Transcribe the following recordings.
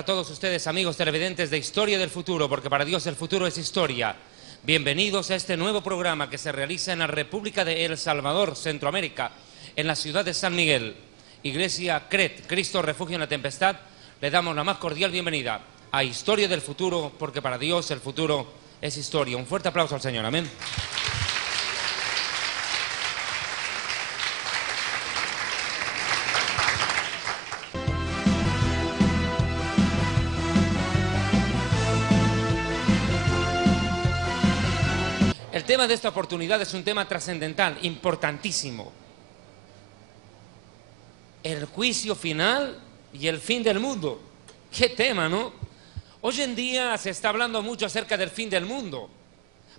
para todos ustedes, amigos televidentes de Historia del Futuro, porque para Dios el futuro es historia. Bienvenidos a este nuevo programa que se realiza en la República de El Salvador, Centroamérica, en la ciudad de San Miguel. Iglesia CRET, Cristo Refugio en la Tempestad, le damos la más cordial bienvenida a Historia del Futuro, porque para Dios el futuro es historia. Un fuerte aplauso al Señor, amén. El tema de esta oportunidad es un tema trascendental, importantísimo. El juicio final y el fin del mundo. ¿Qué tema, no? Hoy en día se está hablando mucho acerca del fin del mundo.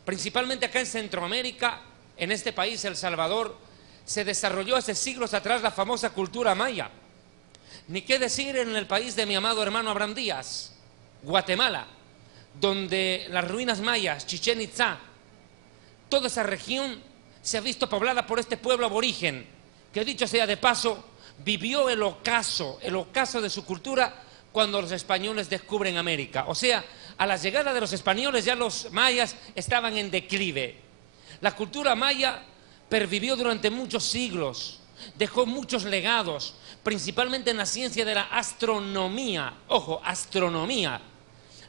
Principalmente acá en Centroamérica, en este país, El Salvador, se desarrolló hace siglos atrás la famosa cultura maya. Ni qué decir en el país de mi amado hermano Abraham Díaz, Guatemala, donde las ruinas mayas, Chichén Itzá, toda esa región se ha visto poblada por este pueblo aborigen, que dicho sea de paso, vivió el ocaso de su cultura cuando los españoles descubren América. O sea, a la llegada de los españoles ya los mayas estaban en declive. La cultura maya pervivió durante muchos siglos, dejó muchos legados, principalmente en la ciencia de la astronomía. Ojo, astronomía,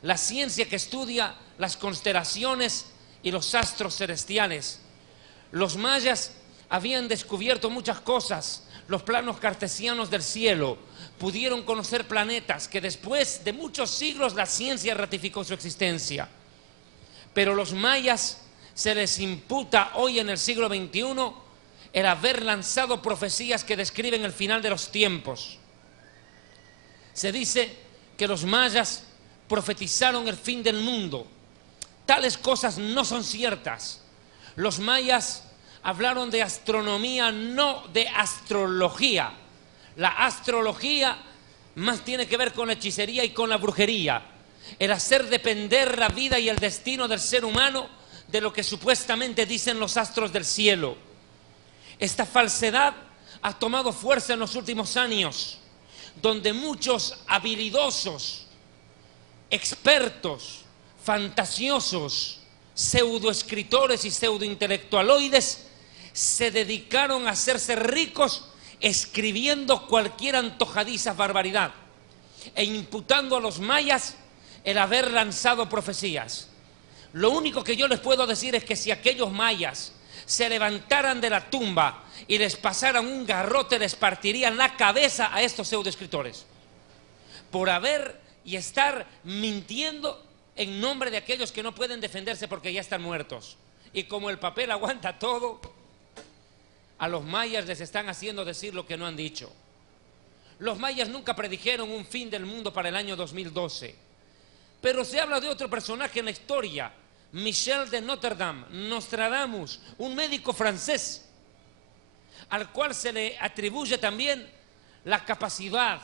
la ciencia que estudia las constelaciones y los astros celestiales. Los mayas habían descubierto muchas cosas, los planos cartesianos del cielo, pudieron conocer planetas que después de muchos siglos la ciencia ratificó su existencia. Pero los mayas se les imputa hoy en el siglo XXI el haber lanzado profecías que describen el final de los tiempos. Se dice que los mayas profetizaron el fin del mundo. Tales cosas no son ciertas. Los mayas hablaron de astronomía, no de astrología. La astrología más tiene que ver con la hechicería y con la brujería. El hacer depender la vida y el destino del ser humano de lo que supuestamente dicen los astros del cielo. Esta falsedad ha tomado fuerza en los últimos años, donde muchos habilidosos, expertos, fantasiosos, pseudoescritores y pseudointelectualoides se dedicaron a hacerse ricos escribiendo cualquier antojadiza barbaridad e imputando a los mayas el haber lanzado profecías. Lo único que yo les puedo decir es que si aquellos mayas se levantaran de la tumba y les pasaran un garrote, les partirían la cabeza a estos pseudoescritores por haber y estar mintiendo en nombre de aquellos que no pueden defenderse porque ya están muertos. Y como el papel aguanta todo, a los mayas les están haciendo decir lo que no han dicho. Los mayas nunca predijeron un fin del mundo para el año 2012. Pero se habla de otro personaje en la historia, Michel de Notre Dame, Nostradamus, un médico francés, al cual se le atribuye también la capacidad,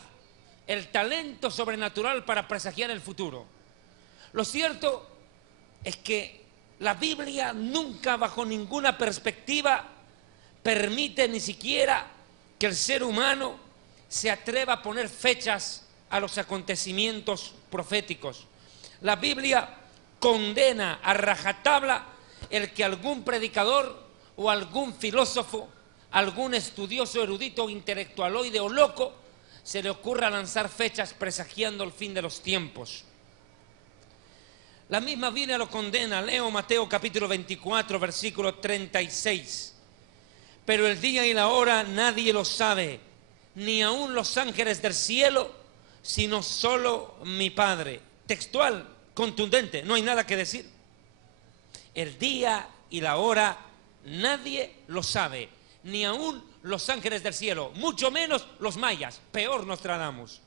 el talento sobrenatural para presagiar el futuro. Lo cierto es que la Biblia nunca, bajo ninguna perspectiva, permite ni siquiera que el ser humano se atreva a poner fechas a los acontecimientos proféticos. La Biblia condena a rajatabla el que algún predicador o algún filósofo, algún estudioso, erudito, intelectualoide o loco se le ocurra lanzar fechas presagiando el fin de los tiempos. La misma Biblia lo condena. Leo Mateo capítulo 24, versículo 36. Pero el día y la hora nadie lo sabe, ni aun los ángeles del cielo, sino solo mi Padre. Textual, contundente, no hay nada que decir. El día y la hora nadie lo sabe, ni aun los ángeles del cielo, mucho menos los mayas, peor Nostradamus.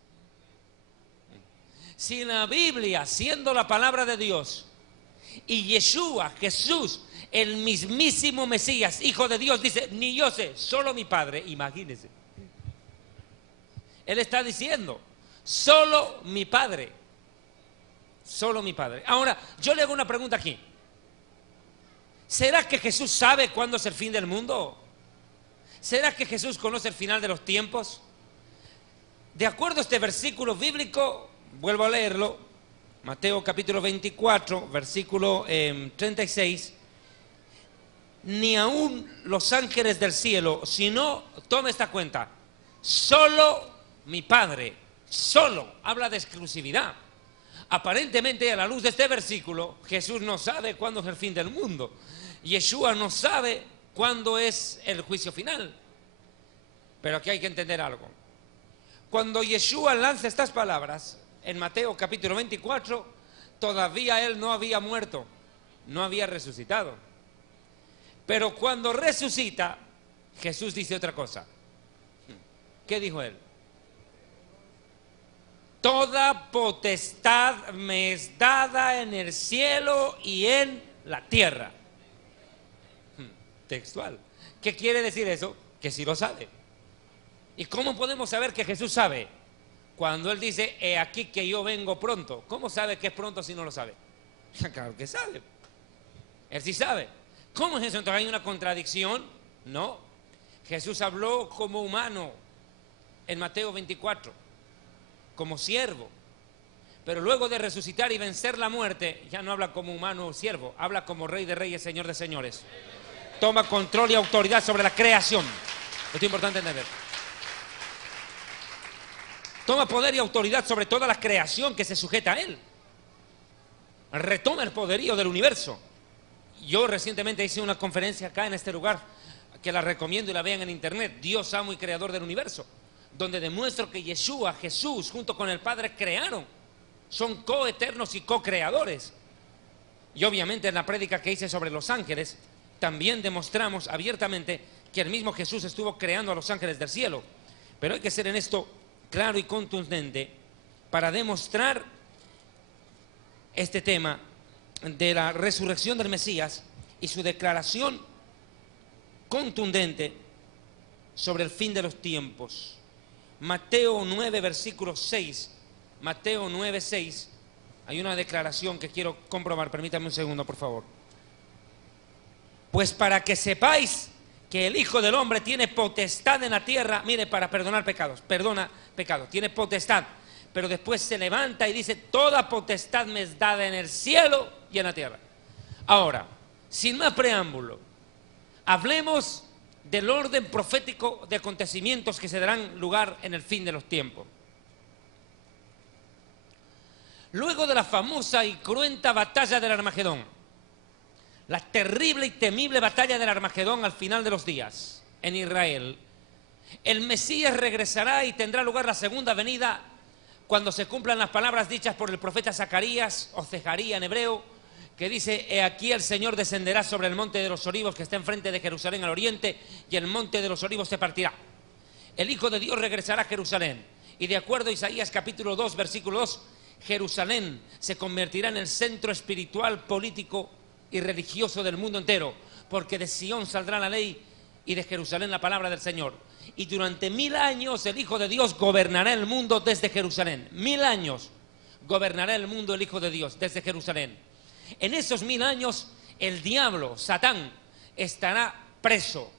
Si la Biblia, siendo la palabra de Dios, y Yeshua, Jesús, el mismísimo Mesías, Hijo de Dios, dice, ni yo sé, solo mi Padre, imagínense. Él está diciendo, solo mi Padre, solo mi Padre. Ahora, yo le hago una pregunta aquí. ¿Será que Jesús sabe cuándo es el fin del mundo? ¿Será que Jesús conoce el final de los tiempos? De acuerdo a este versículo bíblico, vuelvo a leerlo, Mateo capítulo 24, versículo 36, ni aún los ángeles del cielo, sino, tome esta cuenta, solo mi Padre, solo, habla de exclusividad. Aparentemente, a la luz de este versículo, Jesús no sabe cuándo es el fin del mundo. Yeshua no sabe cuándo es el juicio final. Pero aquí hay que entender algo. Cuando Yeshua lanza estas palabras, en Mateo capítulo 24, todavía él no había muerto, no había resucitado. Pero cuando resucita, Jesús dice otra cosa. ¿Qué dijo él? Toda potestad me es dada en el cielo y en la tierra. Textual. ¿Qué quiere decir eso? Que sí lo sabe. ¿Y cómo podemos saber que Jesús sabe? Cuando él dice, he aquí que yo vengo pronto. ¿Cómo sabe que es pronto si no lo sabe? Claro que sabe. Él sí sabe. ¿Cómo es eso? Entonces hay una contradicción. No. Jesús habló como humano en Mateo 24, como siervo. Pero luego de resucitar y vencer la muerte, ya no habla como humano o siervo, habla como Rey de Reyes, Señor de Señores. Toma control y autoridad sobre la creación. Esto es importante entender. Toma poder y autoridad sobre toda la creación que se sujeta a él. Retoma el poderío del universo. Yo recientemente hice una conferencia acá en este lugar, que la recomiendo y la vean en internet, Dios amo y creador del universo, donde demuestro que Yeshua, Jesús, junto con el Padre crearon. Son coeternos y co-creadores. Y obviamente en la prédica que hice sobre los ángeles, también demostramos abiertamente que el mismo Jesús estuvo creando a los ángeles del cielo. Pero hay que ser en esto claro y contundente para demostrar este tema de la resurrección del Mesías y su declaración contundente sobre el fin de los tiempos. Mateo 9, versículo 6. Mateo 9, 6. Hay una declaración que quiero comprobar. Permítame un segundo, por favor. Pues para que sepáis que el Hijo del Hombre tiene potestad en la tierra, mire, para perdonar pecados, perdona pecados, tiene potestad, pero después se levanta y dice, toda potestad me es dada en el cielo y en la tierra. Ahora, sin más preámbulo, hablemos del orden profético de acontecimientos que se darán lugar en el fin de los tiempos. Luego de la famosa y cruenta batalla del Armagedón, la terrible y temible batalla del Armagedón al final de los días en Israel, el Mesías regresará y tendrá lugar la segunda venida cuando se cumplan las palabras dichas por el profeta Zacarías o Zecarías en hebreo, que dice, he aquí el Señor descenderá sobre el monte de los olivos que está enfrente de Jerusalén al oriente, y el monte de los olivos se partirá. El Hijo de Dios regresará a Jerusalén, y de acuerdo a Isaías capítulo 2, versículo 2, Jerusalén se convertirá en el centro espiritual, político y religioso del mundo entero, porque de Sión saldrá la ley y de Jerusalén la palabra del Señor. Y durante 1000 años el Hijo de Dios gobernará el mundo desde Jerusalén. 1000 años gobernará el mundo el Hijo de Dios desde Jerusalén. En esos 1000 años el diablo, Satán, estará preso.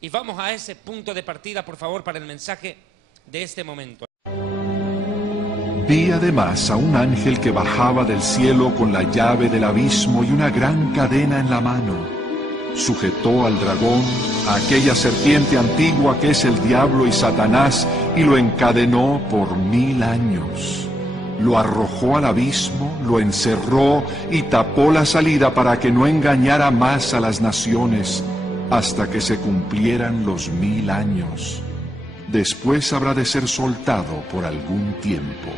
Y vamos a ese punto de partida, por favor, para el mensaje de este momento. Vi además a un ángel que bajaba del cielo con la llave del abismo y una gran cadena en la mano. Sujetó al dragón, a aquella serpiente antigua que es el diablo y Satanás, y lo encadenó por 1000 años. Lo arrojó al abismo, lo encerró y tapó la salida para que no engañara más a las naciones, hasta que se cumplieran los 1000 años. Después habrá de ser soltado por algún tiempo.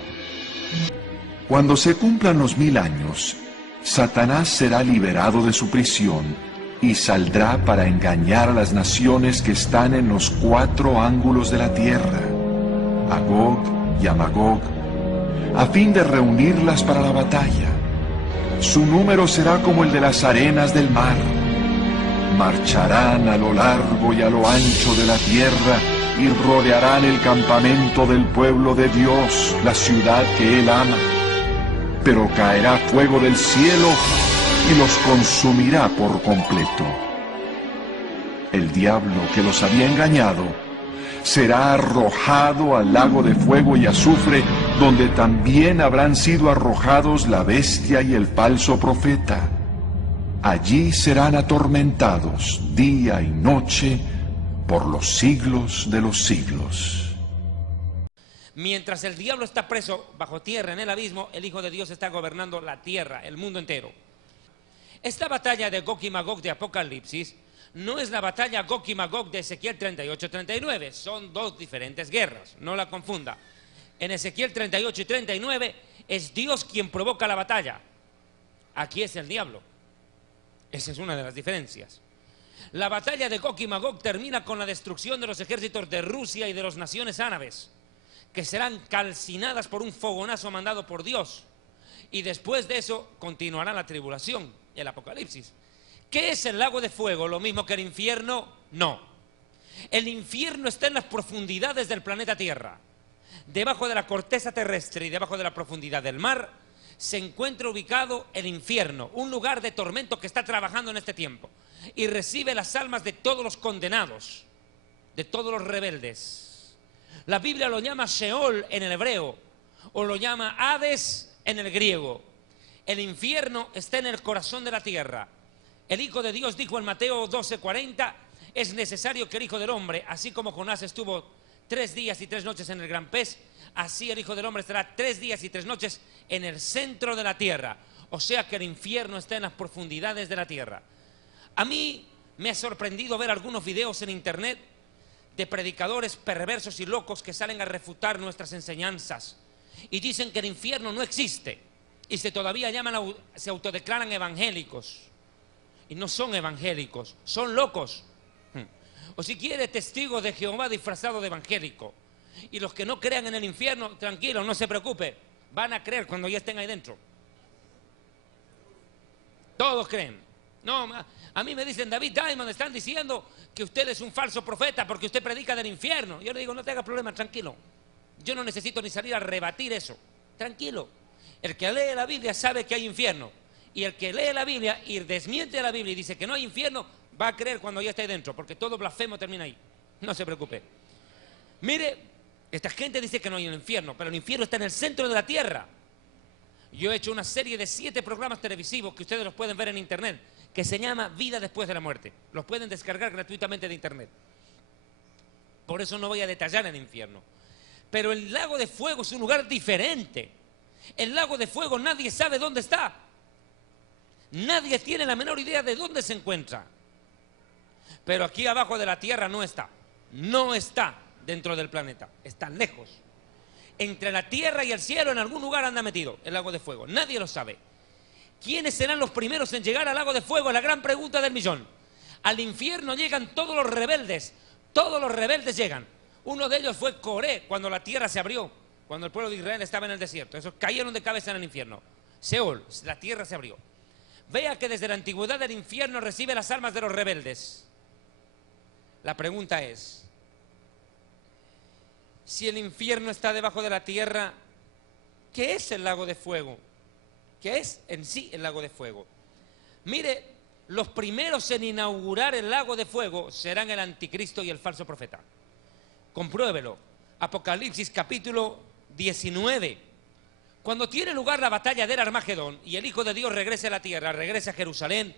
Cuando se cumplan los 1000 años, Satanás será liberado de su prisión y saldrá para engañar a las naciones que están en los 4 ángulos de la tierra, a Gog y a Magog, a fin de reunirlas para la batalla. Su número será como el de las arenas del mar. Marcharán a lo largo y a lo ancho de la tierra y rodearán el campamento del pueblo de Dios, la ciudad que Él ama. Pero caerá fuego del cielo y los consumirá por completo. El diablo que los había engañado será arrojado al lago de fuego y azufre, donde también habrán sido arrojados la bestia y el falso profeta. Allí serán atormentados día y noche por los siglos de los siglos. Mientras el diablo está preso bajo tierra en el abismo, el Hijo de Dios está gobernando la tierra, el mundo entero. Esta batalla de Gog y Magog de Apocalipsis no es la batalla Gog y Magog de Ezequiel 38-39, son dos diferentes guerras, no la confunda. En Ezequiel 38 y 39 es Dios quien provoca la batalla, aquí es el diablo. Esa es una de las diferencias. La batalla de Gog y Magog termina con la destrucción de los ejércitos de Rusia y de las naciones árabes, que serán calcinadas por un fogonazo mandado por Dios. Y después de eso continuará la tribulación, el Apocalipsis. ¿Qué es el lago de fuego? ¿Lo mismo que el infierno? No. El infierno está en las profundidades del planeta Tierra. Debajo de la corteza terrestre y debajo de la profundidad del mar se encuentra ubicado el infierno, un lugar de tormento que está trabajando en este tiempo y recibe las almas de todos los condenados, de todos los rebeldes. La Biblia lo llama Sheol en el hebreo o lo llama Hades en el griego. El infierno está en el corazón de la tierra. El Hijo de Dios dijo en Mateo 12:40, es necesario que el Hijo del Hombre, así como Jonás estuvo 3 días y 3 noches en el gran pez, así el Hijo del Hombre estará 3 días y 3 noches en el centro de la tierra. O sea que el infierno está en las profundidades de la tierra. A mí me ha sorprendido ver algunos videos en internet de predicadores perversos y locos que salen a refutar nuestras enseñanzas y dicen que el infierno no existe y todavía se autodeclaran evangélicos y no son evangélicos, son locos. O si quiere, testigo de Jehová disfrazado de evangélico. Y los que no crean en el infierno, tranquilos, no se preocupe, van a creer cuando ya estén ahí dentro. Todos creen. No, a mí me dicen, David Diamond, están diciendo que usted es un falso profeta porque usted predica del infierno. Yo le digo, no te hagas problema, tranquilo. Yo no necesito ni salir a rebatir eso. Tranquilo. El que lee la Biblia sabe que hay infierno. Y el que lee la Biblia y desmiente la Biblia y dice que no hay infierno, va a creer cuando ya esté ahí dentro, porque todo blasfemo termina ahí. No se preocupe. Mire, esta gente dice que no hay un infierno, pero el infierno está en el centro de la tierra. Yo he hecho una serie de 7 programas televisivos que ustedes los pueden ver en internet, que se llama Vida después de la muerte. Los pueden descargar gratuitamente de internet. Por eso no voy a detallar el infierno. Pero el lago de fuego es un lugar diferente. El lago de fuego nadie sabe dónde está. Nadie tiene la menor idea de dónde se encuentra. Pero aquí abajo de la tierra no está. No está dentro del planeta. Está lejos. Entre la tierra y el cielo en algún lugar anda metido el lago de fuego. Nadie lo sabe. ¿Quiénes serán los primeros en llegar al lago de fuego? Es la gran pregunta del millón. Al infierno llegan todos los rebeldes. Todos los rebeldes llegan. Uno de ellos fue Coré, cuando la tierra se abrió. Cuando el pueblo de Israel estaba en el desierto. Esos cayeron de cabeza en el infierno. Seol, la tierra se abrió. Vea que desde la antigüedad el infierno recibe las almas de los rebeldes. La pregunta es, si el infierno está debajo de la tierra, ¿qué es el lago de fuego? ¿Qué es en sí el lago de fuego? Mire, los primeros en inaugurar el lago de fuego serán el anticristo y el falso profeta. Compruébelo. Apocalipsis capítulo 19. Cuando tiene lugar la batalla del Armagedón y el Hijo de Dios regresa a la tierra, regresa a Jerusalén,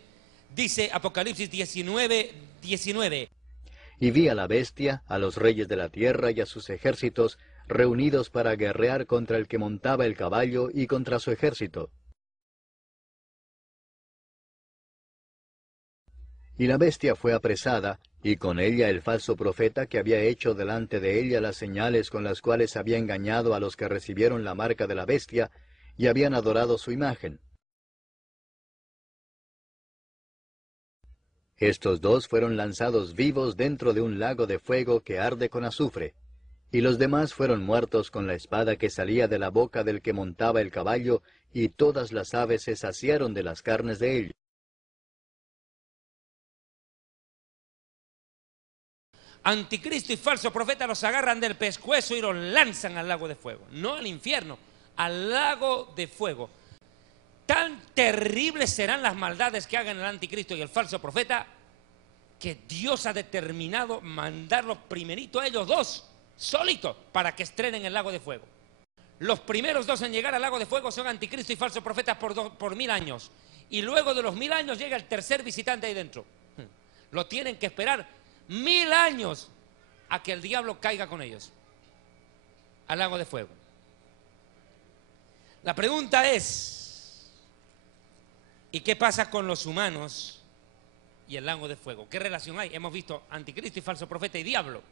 dice Apocalipsis 19:19. Y vi a la bestia, a los reyes de la tierra y a sus ejércitos, reunidos para guerrear contra el que montaba el caballo y contra su ejército. Y la bestia fue apresada, y con ella el falso profeta que había hecho delante de ella las señales con las cuales había engañado a los que recibieron la marca de la bestia, y habían adorado su imagen. Estos dos fueron lanzados vivos dentro de un lago de fuego que arde con azufre, y los demás fueron muertos con la espada que salía de la boca del que montaba el caballo, y todas las aves se saciaron de las carnes de ellos. Anticristo y falso profeta los agarran del pescuezo y los lanzan al lago de fuego. No al infierno, al lago de fuego. Tan terribles serán las maldades que hagan el anticristo y el falso profeta, que Dios ha determinado mandarlos primerito a ellos dos, solitos, para que estrenen el lago de fuego. Los primeros dos en llegar al lago de fuego son anticristo y falso profeta por 1000 años. Y luego de los 1000 años llega el tercer visitante ahí dentro. Lo tienen que esperar 1000 años a que el diablo caiga con ellos al lago de fuego. La pregunta es, ¿y qué pasa con los humanos y el lago de fuego? ¿Qué relación hay? Hemos visto anticristo y falso profeta y diablo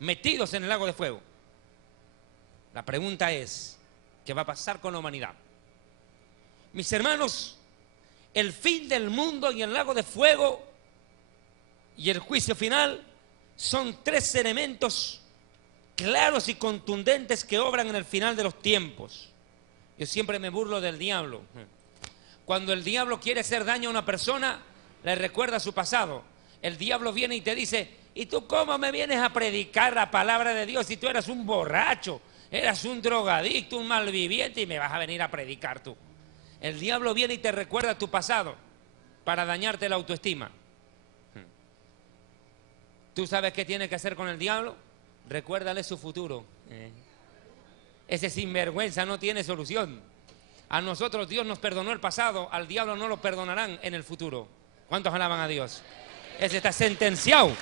metidos en el lago de fuego. La pregunta es, ¿qué va a pasar con la humanidad? Mis hermanos, el fin del mundo y el lago de fuego y el juicio final son tres elementos claros y contundentes que obran en el final de los tiempos. Yo siempre me burlo del diablo. Cuando el diablo quiere hacer daño a una persona, le recuerda su pasado. El diablo viene y te dice, ¿y tú cómo me vienes a predicar la palabra de Dios si tú eras un borracho, eras un drogadicto, un malviviente y me vas a venir a predicar tú? El diablo viene y te recuerda tu pasado para dañarte la autoestima. ¿Tú sabes qué tienes que hacer con el diablo? Recuérdale su futuro. Ese sinvergüenza no tiene solución. A nosotros Dios nos perdonó el pasado, al diablo no lo perdonarán en el futuro. ¿Cuántos alaban a Dios? Ese está sentenciado.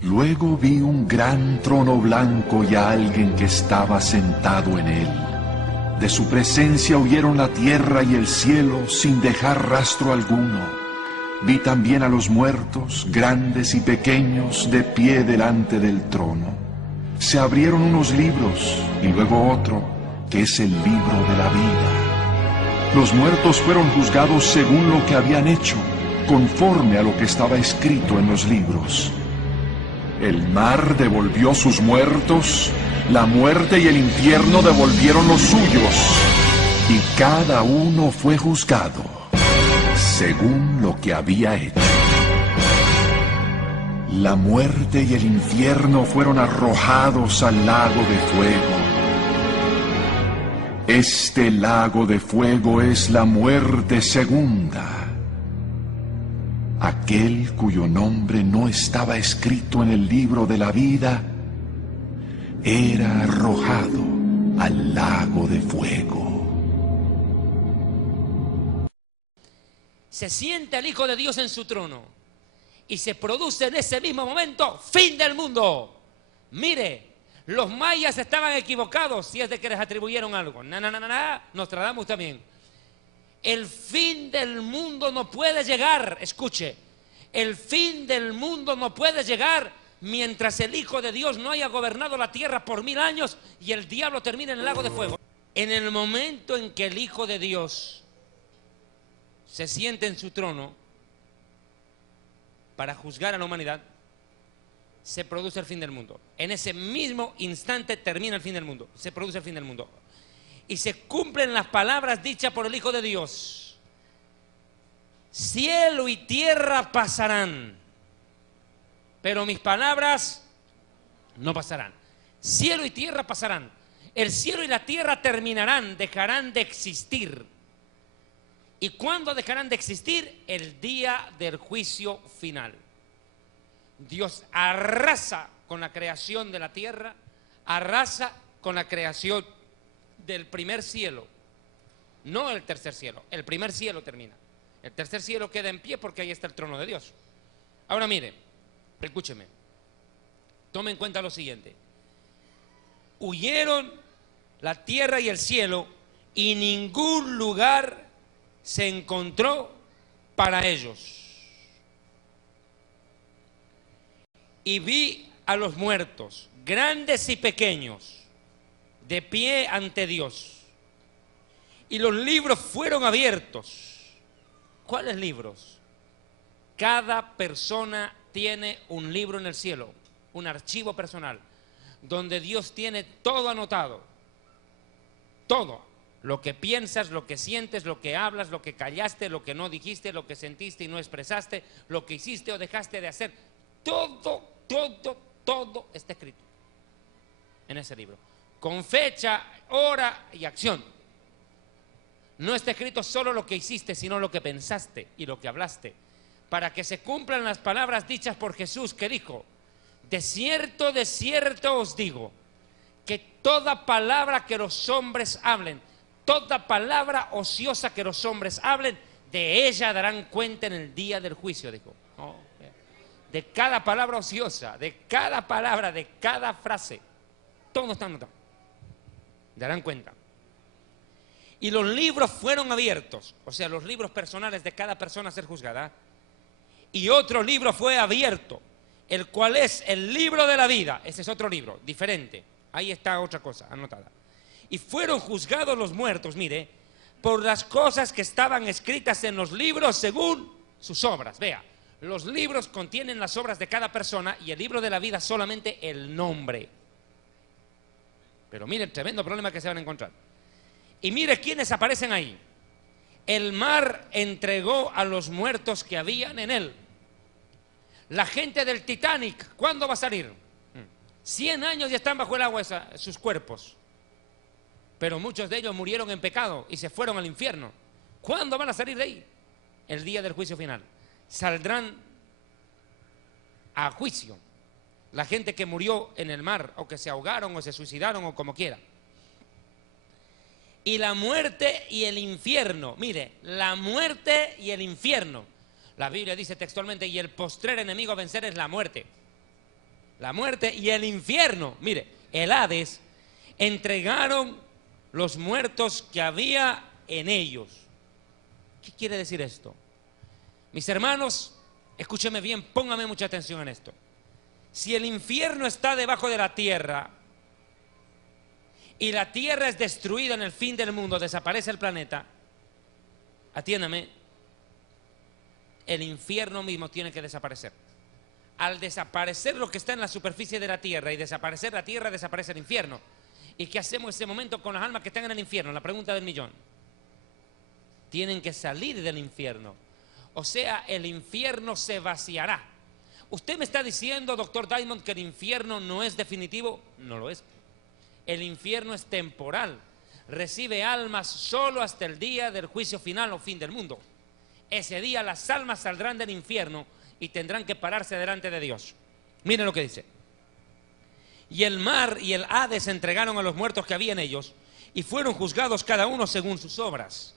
Luego vi un gran trono blanco y a alguien que estaba sentado en él. De su presencia huyeron la tierra y el cielo sin dejar rastro alguno. Vi también a los muertos, grandes y pequeños, de pie delante del trono. Se abrieron unos libros y luego otro, que es el libro de la vida. Los muertos fueron juzgados según lo que habían hecho, conforme a lo que estaba escrito en los libros. El mar devolvió sus muertos, la muerte y el infierno devolvieron los suyos, y cada uno fue juzgado según lo que había hecho. La muerte y el infierno fueron arrojados al lago de fuego. Este lago de fuego es la muerte segunda. Aquel cuyo nombre no estaba escrito en el libro de la vida era arrojado al lago de fuego. Se sienta el Hijo de Dios en su trono y se produce en ese mismo momento fin del mundo. Mire, los mayas estaban equivocados si es de que les atribuyeron algo. Nostradamus también. El fin del mundo no puede llegar, escuche, el fin del mundo no puede llegar mientras el Hijo de Dios no haya gobernado la tierra por 1000 años y el diablo termine en el lago de fuego. En el momento en que el Hijo de Dios se siente en su trono para juzgar a la humanidad, se produce el fin del mundo. En ese mismo instante termina el fin del mundo, se produce el fin del mundo. Y se cumplen las palabras dichas por el Hijo de Dios. Cielo y tierra pasarán, pero mis palabras no pasarán. Cielo y tierra pasarán. El cielo y la tierra terminarán, dejarán de existir. ¿Y cuándo dejarán de existir? El día del juicio final. Dios arrasa con la creación de la tierra, arrasa con la creación del primer cielo, no el tercer cielo. El primer cielo termina, el tercer cielo queda en pie porque ahí está el trono de Dios. Ahora mire, escúcheme, tome en cuenta lo siguiente: huyeron la tierra y el cielo y ningún lugar se encontró para ellos. Y vi a los muertos, grandes y pequeños, de pie ante Dios. Y los libros fueron abiertos. ¿Cuáles libros? Cada persona tiene un libro en el cielo, un archivo personal, donde Dios tiene todo anotado. Todo. Lo que piensas, lo que sientes, lo que hablas, lo que callaste, lo que no dijiste, lo que sentiste y no expresaste, lo que hiciste o dejaste de hacer. Todo está escrito en ese libro, con fecha, hora y acción. No está escrito solo lo que hiciste, sino lo que pensaste y lo que hablaste, para que se cumplan las palabras dichas por Jesús, que dijo: de cierto os digo, que toda palabra que los hombres hablen, toda palabra ociosa que los hombres hablen, de ella darán cuenta en el día del juicio, dijo. Oh, de cada palabra ociosa, de cada palabra, de cada frase, todo está anotado. Darán cuenta. Y los libros fueron abiertos, o sea, los libros personales de cada persona a ser juzgada. Y otro libro fue abierto, el cual es el libro de la vida. Ese es otro libro, diferente. Ahí está otra cosa anotada. Y fueron juzgados los muertos, mire, por las cosas que estaban escritas en los libros según sus obras. Vea, los libros contienen las obras de cada persona y el libro de la vida solamente el nombre. Pero mire el tremendo problema que se van a encontrar. Y mire quiénes aparecen ahí. El mar entregó a los muertos que habían en él. La gente del Titanic, ¿cuándo va a salir? 100 años ya están bajo el agua sus cuerpos. Pero muchos de ellos murieron en pecado y se fueron al infierno. ¿Cuándo van a salir de ahí? El día del juicio final. Saldrán a juicio la gente que murió en el mar, o que se ahogaron, o se suicidaron, o como quiera. Y la muerte y el infierno, mire, la muerte y el infierno. La Biblia dice textualmente, y el postrer enemigo a vencer es la muerte. La muerte y el infierno, mire, el Hades, entregaron los muertos que había en ellos. ¿Qué quiere decir esto? Mis hermanos, escúcheme bien, póngame mucha atención en esto. Si el infierno está debajo de la tierra y la tierra es destruida en el fin del mundo, desaparece el planeta, atiéndame, el infierno mismo tiene que desaparecer. Al desaparecer lo que está en la superficie de la tierra y desaparecer la tierra, desaparece el infierno. ¿Y qué hacemos en ese momento con las almas que están en el infierno? La pregunta del millón. Tienen que salir del infierno. O sea, el infierno se vaciará. ¿Usted me está diciendo, doctor Diamond, que el infierno no es definitivo? No lo es. El infierno es temporal. Recibe almas solo hasta el día del juicio final o fin del mundo. Ese día las almas saldrán del infierno y tendrán que pararse delante de Dios. Miren lo que dice. Y el mar y el Hades entregaron a los muertos que había en ellos y fueron juzgados cada uno según sus obras.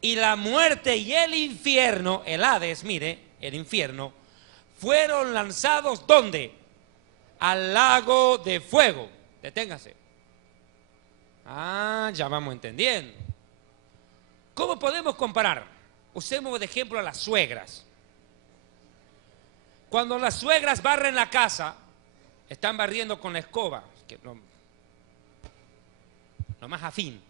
Y la muerte y el infierno, el Hades, mire, el infierno, fueron lanzados ¿dónde? Al lago de fuego. Deténgase. Ah, ya vamos entendiendo. ¿Cómo podemos comparar? Usemos de ejemplo a las suegras. Cuando las suegras barren la casa, están barriendo con la escoba, que lo más afín,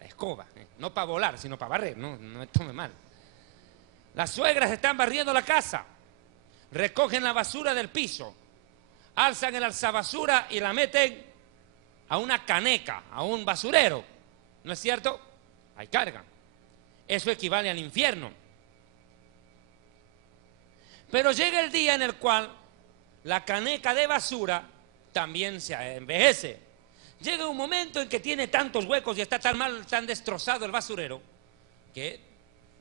la escoba, no para volar, sino para barrer, no me tome mal. Las suegras están barriendo la casa, recogen la basura del piso, alzan el alzabasura y la meten a una caneca, a un basurero, ¿no es cierto? Ahí cargan. Eso equivale al infierno. Pero llega el día en el cual la caneca de basura también se envejece. Llega un momento en que tiene tantos huecos y está tan mal, tan destrozado el basurero, que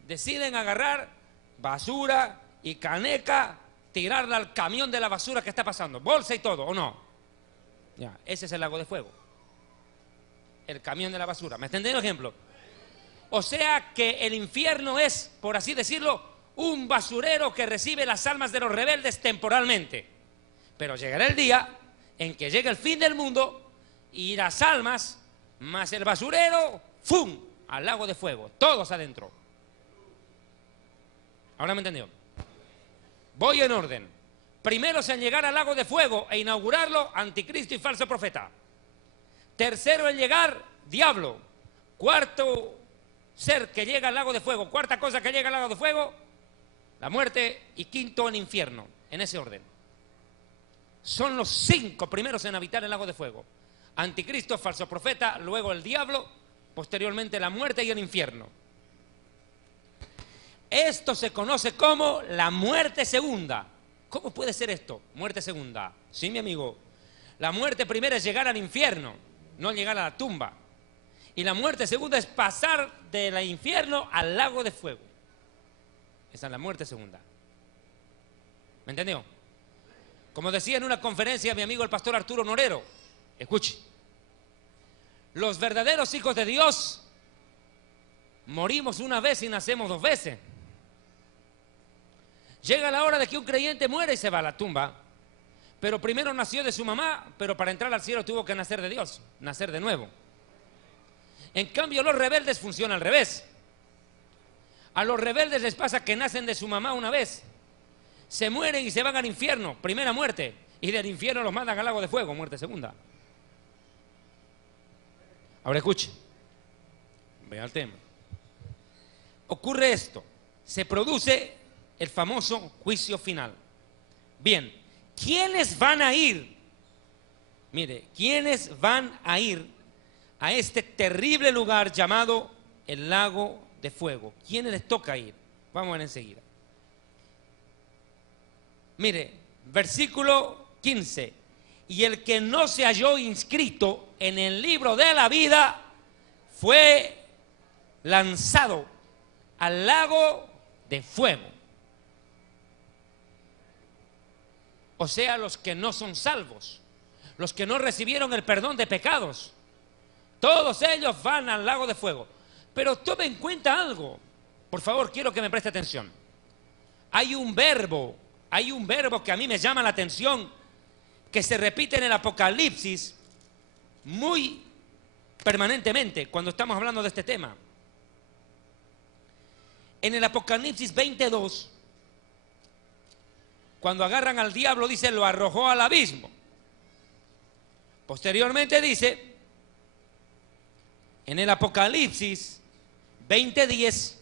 deciden agarrar basura y caneca, tirarla al camión de la basura que está pasando, bolsa y todo, ¿o no? Ya, ese es el lago de fuego. El camión de la basura. ¿Me entendés el ejemplo? O sea que el infierno es, por así decirlo, un basurero que recibe las almas de los rebeldes temporalmente. Pero llegará el día en que llegue el fin del mundo y las almas más el basurero, ¡fum!, al lago de fuego, todos adentro. ¿Ahora me entendió? Voy en orden. Primero en llegar al lago de fuego e inaugurarlo, anticristo y falso profeta. Tercero en llegar, diablo. Cuarto ser que llega al lago de fuego. Cuarta cosa que llega al lago de fuego, la muerte. Y quinto, el infierno. En ese orden. Son los 5 primeros en habitar el lago de fuego. Anticristo, falso profeta, luego el diablo, posteriormente la muerte y el infierno. Esto se conoce como la muerte segunda. ¿Cómo puede ser esto? Muerte segunda. Sí, mi amigo. La muerte primera es llegar al infierno, no llegar a la tumba. Y la muerte segunda es pasar del infierno al lago de fuego. Esa es la muerte segunda. ¿Me entendió? Como decía en una conferencia mi amigo el pastor Arturo Norero, Escuche. Los verdaderos hijos de Dios morimos una vez y nacemos dos veces. Llega la hora de que un creyente muere y se va a la tumba. Pero primero nació de su mamá, pero para entrar al cielo tuvo que nacer de Dios, nacer de nuevo. En cambio, los rebeldes funcionan al revés. A los rebeldes les pasa que nacen de su mamá una vez, se mueren y se van al infierno, primera muerte, y del infierno los mandan al lago de fuego, muerte segunda. Ahora escuche, vea el tema. Ocurre esto, se produce el famoso juicio final. Bien, ¿quiénes van a ir? Mire, ¿quiénes van a ir a este terrible lugar llamado el lago de fuego? ¿Quiénes les toca ir? Vamos a ver enseguida. Mire, versículo 15. Y el que no se halló inscrito en el libro de la vida fue lanzado al lago de fuego. O sea, los que no son salvos, los que no recibieron el perdón de pecados, todos ellos van al lago de fuego. Pero tome en cuenta algo, por favor, quiero que me preste atención. Hay un verbo que a mí me llama la atención, que se repite en el Apocalipsis muy permanentemente cuando estamos hablando de este tema. En el Apocalipsis 22, cuando agarran al diablo, dice, lo arrojó al abismo. Posteriormente dice, en el Apocalipsis 20:10,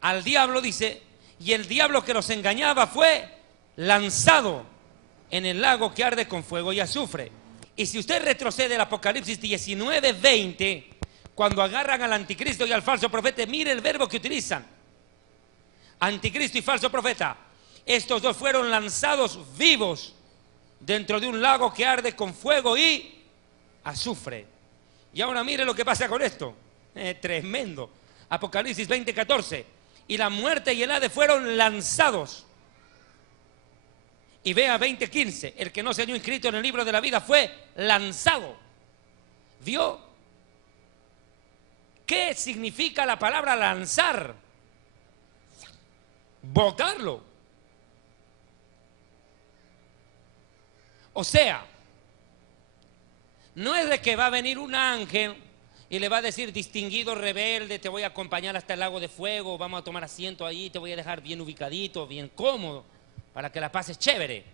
al diablo dice, y el diablo que los engañaba fue lanzado en el lago que arde con fuego y azufre. Y si usted retrocede al Apocalipsis 19:20, cuando agarran al anticristo y al falso profeta, mire el verbo que utilizan. Anticristo y falso profeta. Estos dos fueron lanzados vivos dentro de un lago que arde con fuego y azufre. Y ahora mire lo que pasa con esto. Tremendo. Apocalipsis 20:14. Y la muerte y el Hades fueron lanzados. Y vea 20:15. El que no se halló inscrito en el libro de la vida fue lanzado. ¿Vio? ¿Qué significa la palabra lanzar? Botarlo. O sea, no es de que va a venir un ángel y le va a decir, distinguido rebelde, te voy a acompañar hasta el lago de fuego, vamos a tomar asiento ahí, te voy a dejar bien ubicadito, bien cómodo, para que la pases chévere,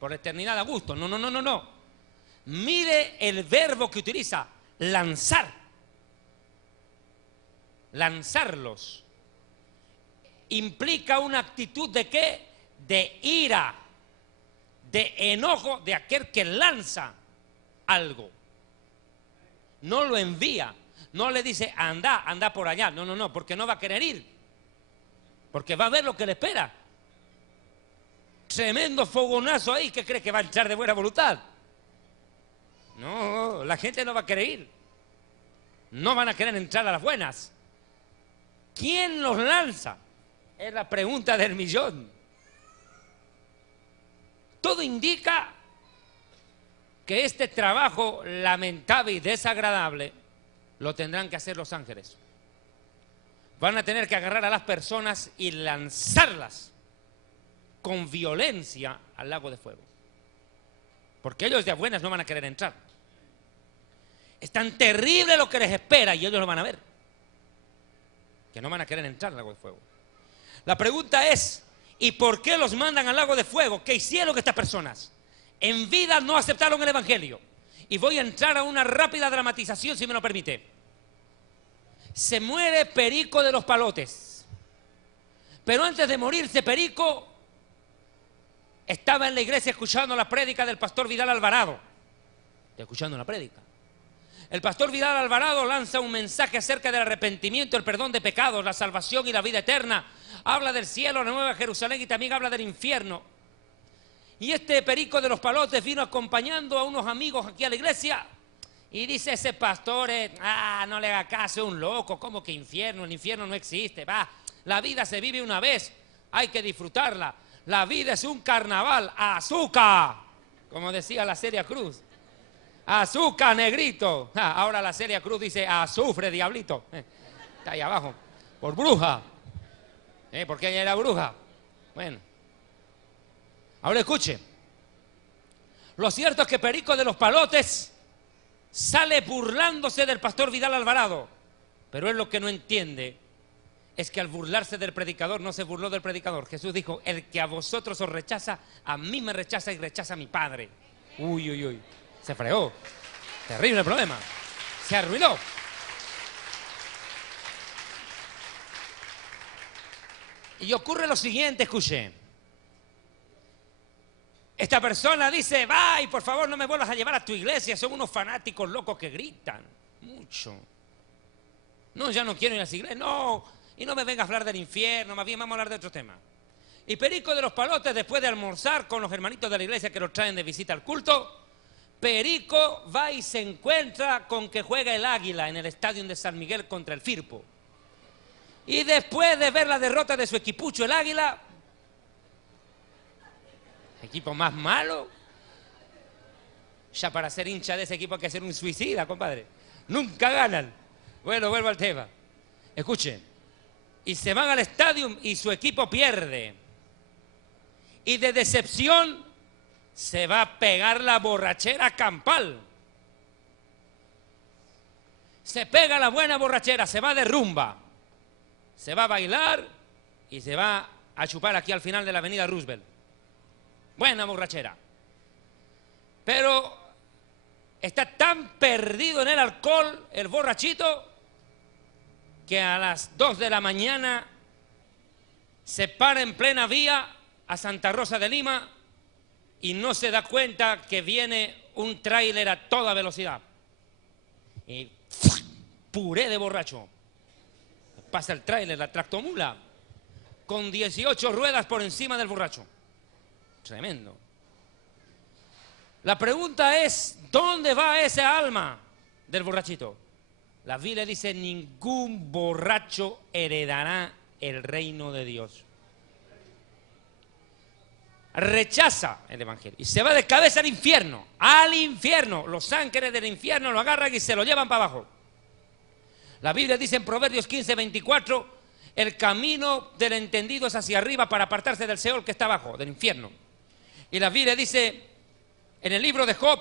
por la eternidad a gusto. No, no, no, no, no. Mire el verbo que utiliza, lanzar. Lanzarlos. Implica una actitud de ¿qué? De ira, de enojo de aquel que lanza algo. No lo envía, no le dice anda por allá. No, no, no, porque no va a querer ir, porque va a ver lo que le espera. Tremendo fogonazo ahí, ¿qué cree que va a echar de buena voluntad? No, la gente no va a querer ir, no van a querer entrar a las buenas. ¿Quién los lanza? Es la pregunta del millón. Todo indica que este trabajo lamentable y desagradable lo tendrán que hacer los ángeles. Van a tener que agarrar a las personas y lanzarlas con violencia al lago de fuego. Porque ellos de a buenas no van a querer entrar. Es tan terrible lo que les espera y ellos lo van a ver, que no van a querer entrar al lago de fuego. La pregunta es, ¿y por qué los mandan al lago de fuego? ¿Qué hicieron estas personas? En vida no aceptaron el evangelio. Y voy a entrar a una rápida dramatización, si me lo permite. Se muere Perico de los Palotes. Pero antes de morirse Perico, estaba en la iglesia escuchando la prédica del pastor Vidal Alvarado. Escuchando una prédica. El pastor Vidal Alvarado lanza un mensaje acerca del arrepentimiento, el perdón de pecados, la salvación y la vida eterna. Habla del cielo, la nueva Jerusalén, y también habla del infierno. Y este Perico de los Palotes vino acompañando a unos amigos aquí a la iglesia y dice ese pastor, no le haga caso, es un loco, ¿cómo que infierno? El infierno no existe, la vida se vive una vez, hay que disfrutarla. La vida es un carnaval, azúcar, como decía la Celia Cruz. Azúcar, negrito. Ahora la Celia Cruz dice azufre, diablito. Está ahí abajo. Por bruja. Porque ella era bruja. Bueno. Ahora escuche. Lo cierto es que Perico de los Palotes sale burlándose del pastor Vidal Alvarado. Pero él lo que no entiende es que al burlarse del predicador no se burló del predicador. Jesús dijo, el que a vosotros os rechaza, a mí me rechaza y rechaza a mi Padre. Uy, uy, uy. Se fregó. Terrible problema. Se arruinó. Y ocurre lo siguiente, escuche. Esta persona dice, y por favor no me vuelvas a llevar a tu iglesia, son unos fanáticos locos que gritan mucho. No, ya no quiero ir a esa iglesia, no, y no me venga a hablar del infierno, más bien vamos a hablar de otro tema. Y Perico de los Palotes, después de almorzar con los hermanitos de la iglesia que los traen de visita al culto, Perico va y se encuentra con que juega el Águila en el estadio de San Miguel contra el Firpo. Y después de ver la derrota de su equipucho, el Águila, equipo más malo, ya para ser hincha de ese equipo hay que ser un suicida, compadre. Nunca ganan. Bueno, vuelvo al tema. Escuche, y se van al estadio y su equipo pierde. Y de decepción se va a pegar la borrachera campal. Se pega la buena borrachera, se va de rumba. Se va a bailar y se va a chupar aquí al final de la avenida Roosevelt. Buena borrachera. Pero está tan perdido en el alcohol, el borrachito, que a las 2 de la mañana se para en plena vía a Santa Rosa de Lima y no se da cuenta que viene un tráiler a toda velocidad. Y puré de borracho. Pasa el tráiler, la tractomula, con 18 ruedas por encima del borracho. Tremendo. La pregunta es, ¿dónde va esa alma del borrachito? La Biblia dice, ningún borracho heredará el reino de Dios. Rechaza el evangelio y se va de cabeza al infierno. Al infierno. Los ángeles del infierno lo agarran y se lo llevan para abajo. La Biblia dice en Proverbios 15:24, el camino del entendido es hacia arriba para apartarse del Seol que está abajo, del infierno. Y la Biblia dice en el libro de Job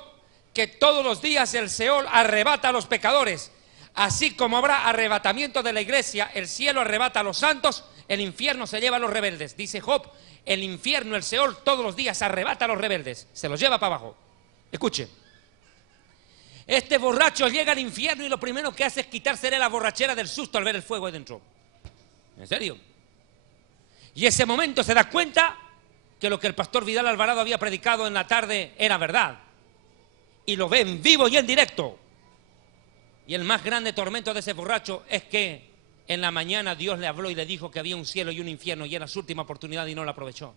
que todos los días el Seol arrebata a los pecadores. Así como habrá arrebatamiento de la iglesia, el cielo arrebata a los santos, el infierno se lleva a los rebeldes. Dice Job, el infierno, el Seol, todos los días arrebata a los rebeldes, se los lleva para abajo. Escuche. Este borracho llega al infierno y lo primero que hace es quitársele la borrachera del susto al ver el fuego ahí dentro. ¿En serio? Y ese momento se da cuenta que lo que el pastor Vidal Alvarado había predicado en la tarde era verdad. Y lo ve en vivo y en directo. Y el más grande tormento de ese borracho es que en la mañana Dios le habló y le dijo que había un cielo y un infierno y era su última oportunidad y no la aprovechó.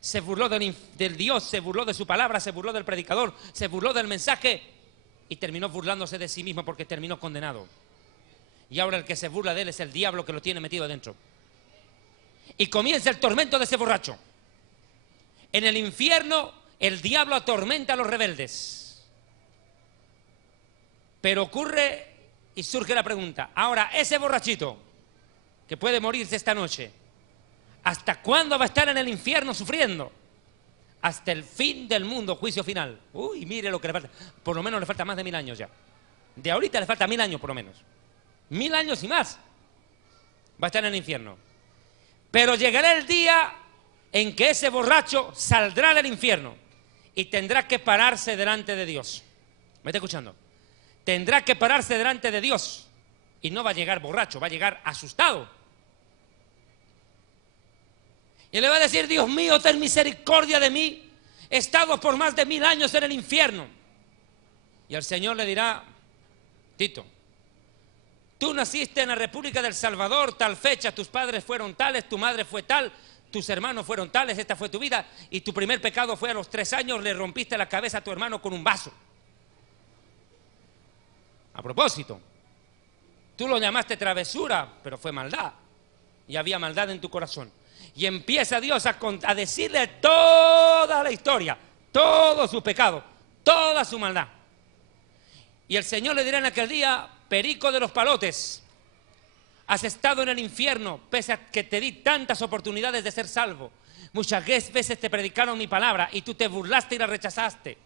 Se burló del Dios, se burló de su palabra, se burló del predicador, se burló del mensaje. Y terminó burlándose de sí mismo porque terminó condenado. Y ahora el que se burla de él es el diablo que lo tiene metido adentro. Y comienza el tormento de ese borracho. En el infierno el diablo atormenta a los rebeldes. Pero ocurre y surge la pregunta. Ahora, ese borrachito que puede morirse esta noche, ¿hasta cuándo va a estar en el infierno sufriendo? Hasta el fin del mundo, juicio final. Uy, mire lo que le falta. Por lo menos le falta más de 1000 años ya. De ahorita le falta 1000 años por lo menos. 1000 años y más. Va a estar en el infierno. Pero llegará el día en que ese borracho saldrá del infierno y tendrá que pararse delante de Dios. ¿Me está escuchando? Tendrá que pararse delante de Dios. Y no va a llegar borracho, va a llegar asustado. Y le va a decir, Dios mío, ten misericordia de mí. He estado por más de 1000 años en el infierno. Y el Señor le dirá, Tito, tú naciste en la República del Salvador, tal fecha, tus padres fueron tales, tu madre fue tal, tus hermanos fueron tales, esta fue tu vida. Y tu primer pecado fue a los 3 años, le rompiste la cabeza a tu hermano con un vaso. A propósito, tú lo llamaste travesura, pero fue maldad. Y había maldad en tu corazón. Y empieza Dios a decirle toda la historia, todo su pecado, toda su maldad. Y el Señor le dirá en aquel día: perico de los palotes, has estado en el infierno, pese a que te di tantas oportunidades de ser salvo. Muchas veces te predicaron mi palabra y tú te burlaste y la rechazaste.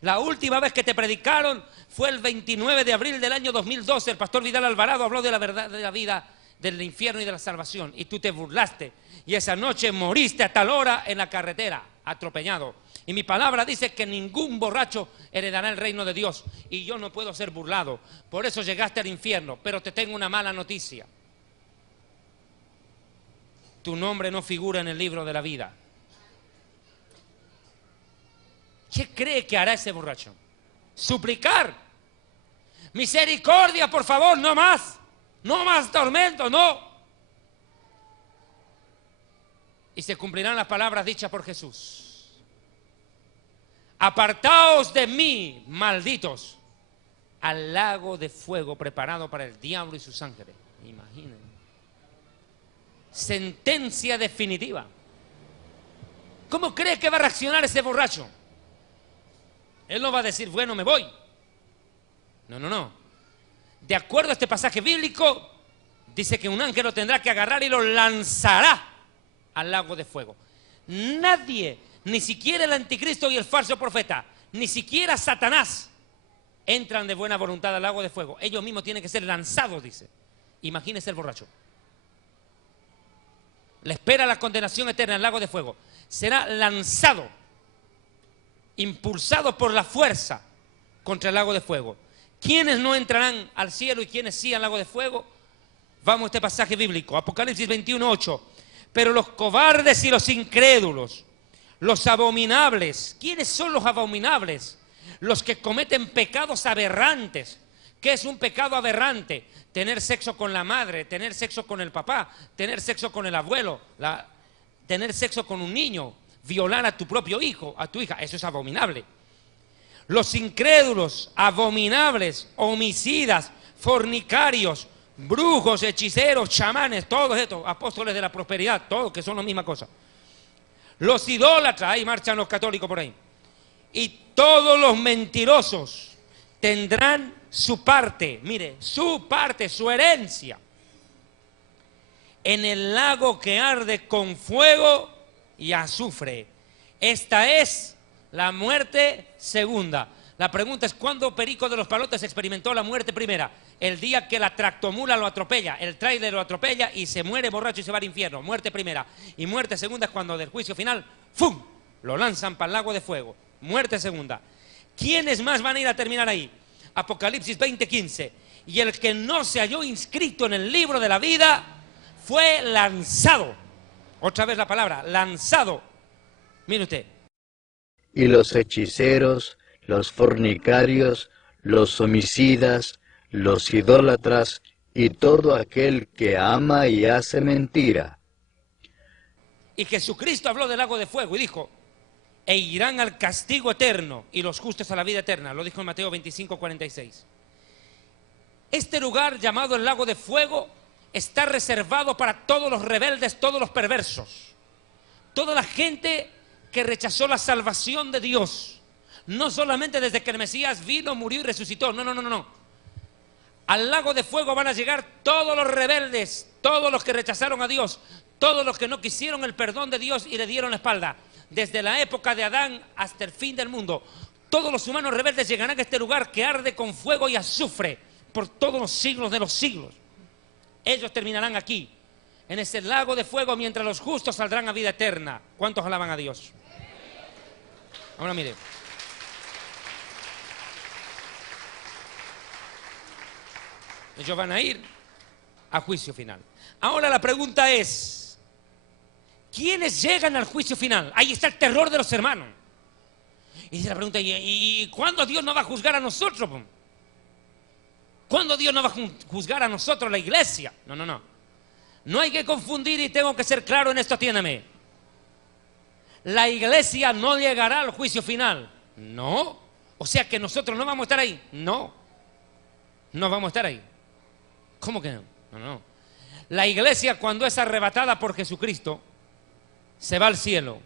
La última vez que te predicaron fue el 29 de abril del año 2012. El pastor Vidal Alvarado habló de la verdad de la vida, del infierno y de la salvación, y tú te burlaste. Y esa noche moriste a tal hora en la carretera, atropellado. Y mi palabra dice que ningún borracho heredará el reino de Dios. Y yo no puedo ser burlado. Por eso llegaste al infierno. Pero te tengo una mala noticia. Tu nombre no figura en el libro de la vida. ¿Qué cree que hará ese borracho? Suplicar. Misericordia, por favor, no más. No más tormento, no. Y se cumplirán las palabras dichas por Jesús. Apartaos de mí, malditos, al lago de fuego preparado para el diablo y sus ángeles. Imaginen. Sentencia definitiva. ¿Cómo cree que va a reaccionar ese borracho? Él no va a decir, bueno, me voy. No, no, no. De acuerdo a este pasaje bíblico, dice que un ángel lo tendrá que agarrar y lo lanzará al lago de fuego. Nadie, ni siquiera el anticristo y el falso profeta, ni siquiera Satanás, entran de buena voluntad al lago de fuego. Ellos mismos tienen que ser lanzados, dice. Imagínese el borracho. Le espera la condenación eterna al lago de fuego. Será lanzado, impulsado por la fuerza contra el lago de fuego. ¿Quiénes no entrarán al cielo y quiénes sí al lago de fuego? Vamos a este pasaje bíblico, Apocalipsis 21:8. Pero los cobardes y los incrédulos, los abominables. ¿Quiénes son los abominables? Los que cometen pecados aberrantes. ¿Qué es un pecado aberrante? Tener sexo con la madre, tener sexo con el papá, tener sexo con el abuelo, tener sexo con un niño, violar a tu propio hijo, a tu hija. Eso es abominable. Los incrédulos, abominables, homicidas, fornicarios, brujos, hechiceros, chamanes, todos estos, apóstoles de la prosperidad, todos que son la misma cosa. Los idólatras, ahí marchan los católicos por ahí. Y todos los mentirosos tendrán su parte, mire, su parte, su herencia, en el lago que arde con fuego y azufre. Esta es la muerte segunda. La pregunta es, ¿cuándo Perico de los Palotes experimentó la muerte primera? El día que la tractomula lo atropella, el tráiler lo atropella y se muere borracho y se va al infierno. Muerte primera. Y muerte segunda es cuando del juicio final, ¡fum!, lo lanzan para el lago de fuego. Muerte segunda. ¿Quiénes más van a ir a terminar ahí? Apocalipsis 20:15. Y el que no se halló inscrito en el libro de la vida fue lanzado. Otra vez la palabra, lanzado. Mire usted. Y los hechiceros, los fornicarios, los homicidas, los idólatras y todo aquel que ama y hace mentira. Y Jesucristo habló del lago de fuego y dijo, e irán al castigo eterno y los justos a la vida eterna. Lo dijo en Mateo 25:46. Este lugar llamado el lago de fuego está reservado para todos los rebeldes, todos los perversos, toda la gente que rechazó la salvación de Dios. No solamente desde que el Mesías vino, murió y resucitó. No, no, no, no. Al lago de fuego van a llegar todos los rebeldes, todos los que rechazaron a Dios, todos los que no quisieron el perdón de Dios y le dieron la espalda. Desde la época de Adán hasta el fin del mundo, todos los humanos rebeldes llegarán a este lugar que arde con fuego y azufre por todos los siglos de los siglos. Ellos terminarán aquí, en ese lago de fuego, mientras los justos saldrán a vida eterna. ¿Cuántos alaban a Dios? Ahora mire. Ellos van a ir a juicio final. Ahora la pregunta es, ¿quiénes llegan al juicio final? Ahí está el terror de los hermanos. Y dice la pregunta, ¿y cuándo Dios nos va a juzgar a nosotros? ¿Cuándo Dios nos va a juzgar a nosotros, la iglesia? No, no, no. No hay que confundir y tengo que ser claro en esto, atiéndame. La iglesia no llegará al juicio final. No. O sea que nosotros no vamos a estar ahí. No. No vamos a estar ahí. ¿Cómo que no? No, no. La iglesia, cuando es arrebatada por Jesucristo, se va al cielo.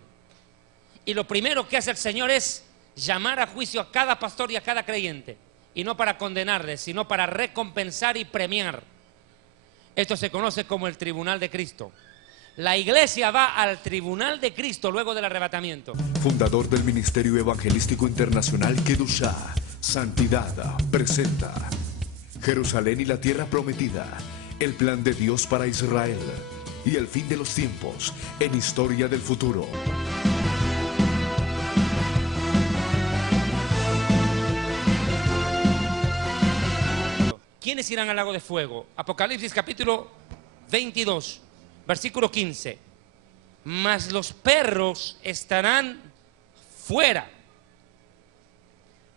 Y lo primero que hace el Señor es llamar a juicio a cada pastor y a cada creyente. y no para condenarles, sino para recompensar y premiar. Esto se conoce como el tribunal de Cristo. La iglesia va al tribunal de Cristo luego del arrebatamiento. Fundador del Ministerio Evangelístico Internacional Kedushá, Santidad, presenta Jerusalén y la Tierra Prometida, el plan de Dios para Israel y el fin de los tiempos en Historia del Futuro. ¿Quiénes irán al lago de fuego? Apocalipsis capítulo 22, versículo 15. Mas los perros estarán fuera.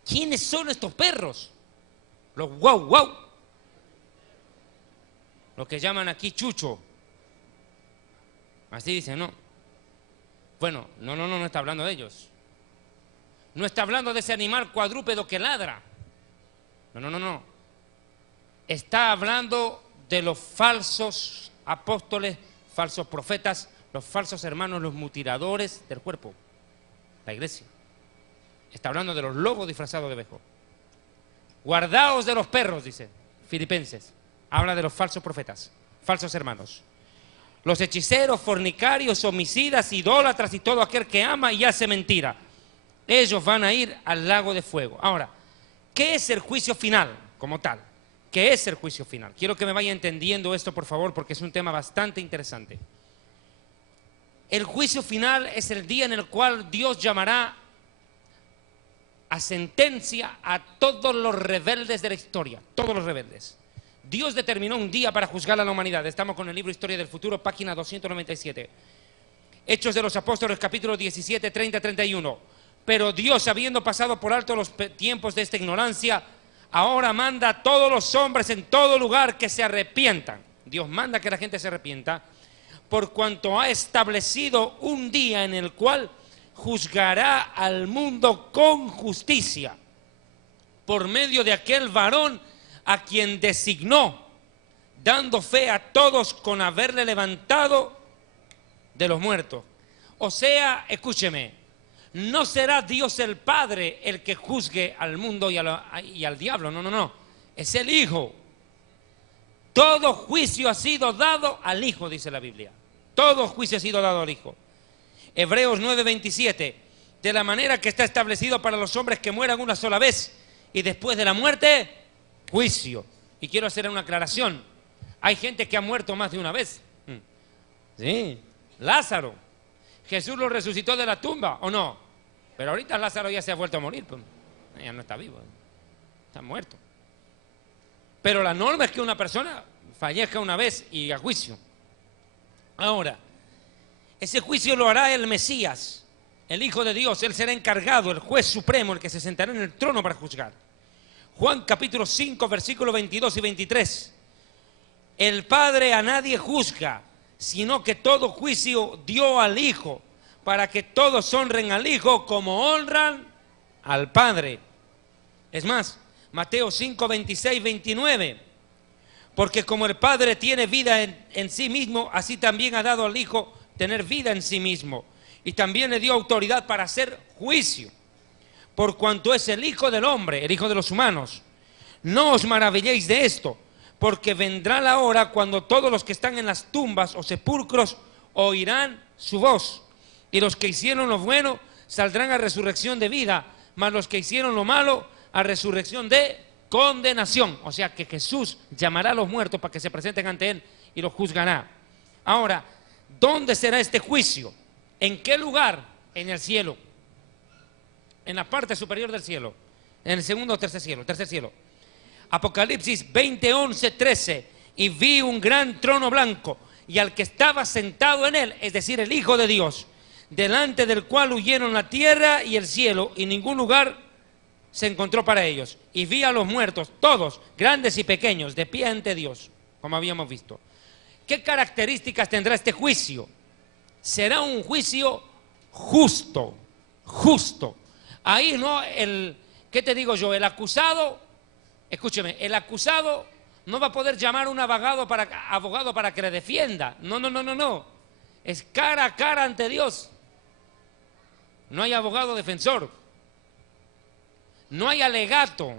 ¿Quiénes son estos perros? Los guau guau. Lo que llaman aquí chucho. Así dicen, ¿no? Bueno, no está hablando de ellos. No está hablando de ese animal cuadrúpedo que ladra. No. Está hablando de los falsos apóstoles, falsos profetas, los falsos hermanos, los mutiladores del cuerpo, la iglesia. Está hablando de los lobos disfrazados de ovejo. Guardaos de los perros, dice Filipenses. Habla de los falsos profetas, falsos hermanos. Los hechiceros, fornicarios, homicidas, idólatras y todo aquel que ama y hace mentira. Ellos van a ir al lago de fuego. Ahora, ¿qué es el juicio final como tal? ¿Qué es el juicio final? Quiero que me vaya entendiendo esto, por favor, porque es un tema bastante interesante. El juicio final es el día en el cual Dios llamará a sentencia a todos los rebeldes de la historia, todos los rebeldes. Dios determinó un día para juzgar a la humanidad. Estamos con el libro Historia del Futuro, página 297. Hechos de los Apóstoles, capítulo 17, 30, 31. Pero Dios, habiendo pasado por alto los tiempos de esta ignorancia, ahora manda a todos los hombres en todo lugar que se arrepientan. Dios manda que la gente se arrepienta, por cuanto ha establecido un día en el cual juzgará al mundo con justicia, por medio de aquel varón a quien designó, dando fe a todos con haberle levantado de los muertos. O sea, escúcheme, no será Dios el Padre el que juzgue al mundo y al diablo, no. Es el Hijo. Todo juicio ha sido dado al Hijo, dice la Biblia. Todo juicio ha sido dado al Hijo. Hebreos 9:27. De la manera que está establecido para los hombres que mueran una sola vez y después de la muerte, juicio. Y quiero hacer una aclaración. Hay gente que ha muerto más de una vez. Sí, Lázaro. Jesús lo resucitó de la tumba, ¿o no? Pero ahorita Lázaro ya se ha vuelto a morir, pues. Ya no está vivo, está muerto. Pero la norma es que una persona fallezca una vez y a juicio. Ahora, ese juicio lo hará el Mesías, el Hijo de Dios. Él será encargado, el juez supremo, el que se sentará en el trono para juzgar. Juan capítulo 5, versículos 22 y 23. El Padre a nadie juzga, sino que todo juicio dio al Hijo, para que todos honren al Hijo como honran al Padre. Es más, Mateo 5, 26, 29. Porque como el Padre tiene vida en sí mismo, así también ha dado al Hijo tener vida en sí mismo. Y también le dio autoridad para hacer juicio, por cuanto es el Hijo del hombre, el Hijo de los humanos. No os maravilléis de esto, porque vendrá la hora cuando todos los que están en las tumbas o sepulcros oirán su voz, y los que hicieron lo bueno saldrán a resurrección de vida, mas los que hicieron lo malo a resurrección de condenación. O sea que Jesús llamará a los muertos para que se presenten ante Él y los juzgará. Ahora, ¿dónde será este juicio? ¿En qué lugar? En el cielo, en la parte superior del cielo, en el segundo o tercer cielo. Apocalipsis 20, 11, 13. Y vi un gran trono blanco y al que estaba sentado en él, es decir, el Hijo de Dios, delante del cual huyeron la tierra y el cielo, y ningún lugar se encontró para ellos. Y vi a los muertos, todos, grandes y pequeños, de pie ante Dios, como habíamos visto. ¿Qué características tendrá este juicio? Será un juicio justo. Ahí no ¿qué te digo yo? El acusado, escúcheme, el acusado no va a poder llamar a un abogado para que le defienda. No. Es cara a cara ante Dios. No hay abogado defensor. No hay alegato.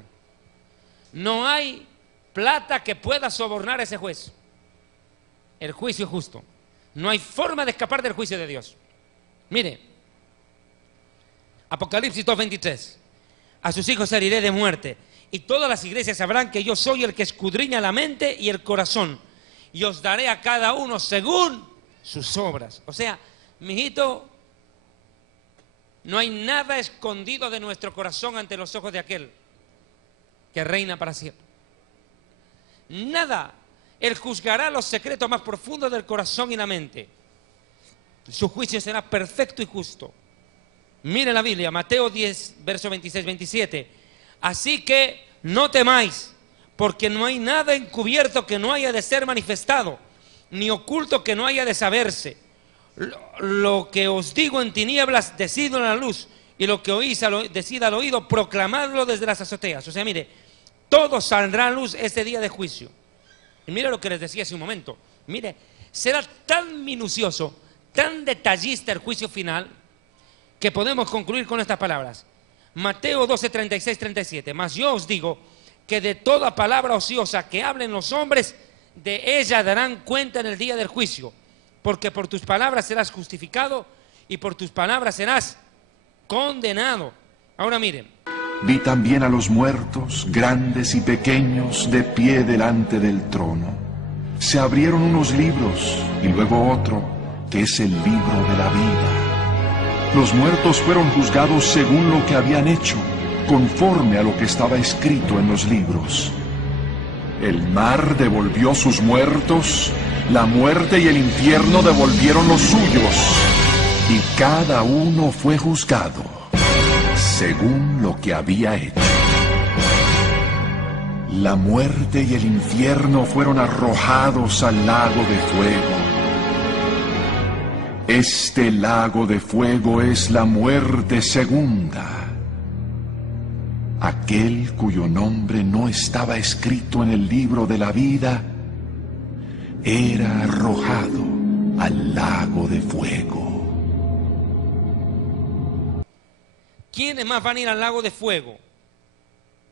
No hay plata que pueda sobornar a ese juez. El juicio es justo. No hay forma de escapar del juicio de Dios. Mire, Apocalipsis 2:23. A sus hijos heriré de muerte, y todas las iglesias sabrán que yo soy el que escudriña la mente y el corazón, y os daré a cada uno según sus obras. O sea, mijito, no hay nada escondido de nuestro corazón ante los ojos de aquel que reina para siempre. Nada. Él juzgará los secretos más profundos del corazón y la mente. Su juicio será perfecto y justo. Mire la Biblia, Mateo 10, verso 26-27. Así que no temáis, porque no hay nada encubierto que no haya de ser manifestado, ni oculto que no haya de saberse. Lo que os digo en tinieblas, decidlo en la luz, y lo que oís, decid al oído, proclamadlo desde las azoteas. O sea, mire, todo saldrá a luz este día de juicio. Y mire lo que les decía hace un momento. Mire, será tan minucioso, tan detallista el juicio final, que podemos concluir con estas palabras. Mateo 12, 36, 37. Mas yo os digo que de toda palabra ociosa que hablen los hombres, de ella darán cuenta en el día del juicio. Porque por tus palabras serás justificado y por tus palabras serás condenado. Ahora miren. Vi también a los muertos, grandes y pequeños, de pie delante del trono. Se abrieron unos libros y luego otro, que es el libro de la vida. Los muertos fueron juzgados según lo que habían hecho, conforme a lo que estaba escrito en los libros. El mar devolvió sus muertos, la muerte y el infierno devolvieron los suyos, y cada uno fue juzgado según lo que había hecho. La muerte y el infierno fueron arrojados al lago de fuego. Este lago de fuego es la muerte segunda. Aquel cuyo nombre no estaba escrito en el libro de la vida era arrojado al lago de fuego. ¿Quiénes más van a ir al lago de fuego?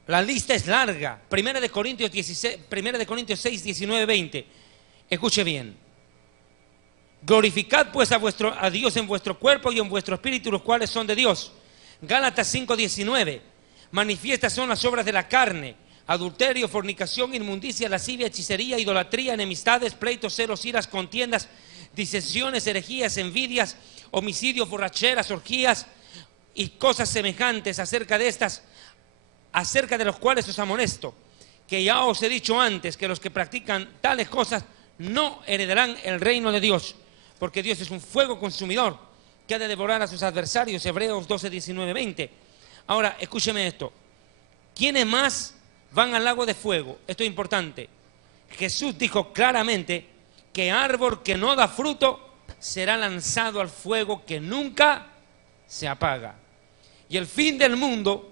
La lista es larga. Primera de Corintios 6, 19, 20. Escuche bien. Glorificad pues a Dios en vuestro cuerpo y en vuestro espíritu, los cuales son de Dios. Gálatas 5, 19. Manifiestas son las obras de la carne: adulterio, fornicación, inmundicia, lascivia, hechicería, idolatría, enemistades, pleitos, celos, iras, contiendas, disensiones, herejías, envidias, homicidios, borracheras, orgías y cosas semejantes. Acerca de los cuales os amonesto, que ya os he dicho antes, que los que practican tales cosas no heredarán el reino de Dios, porque Dios es un fuego consumidor que ha de devorar a sus adversarios. Hebreos 12, 19, 20. Ahora, escúcheme esto. ¿Quiénes más van al lago de fuego? Esto es importante. Jesús dijo claramente que árbol que no da fruto será lanzado al fuego que nunca se apaga. Y el fin del mundo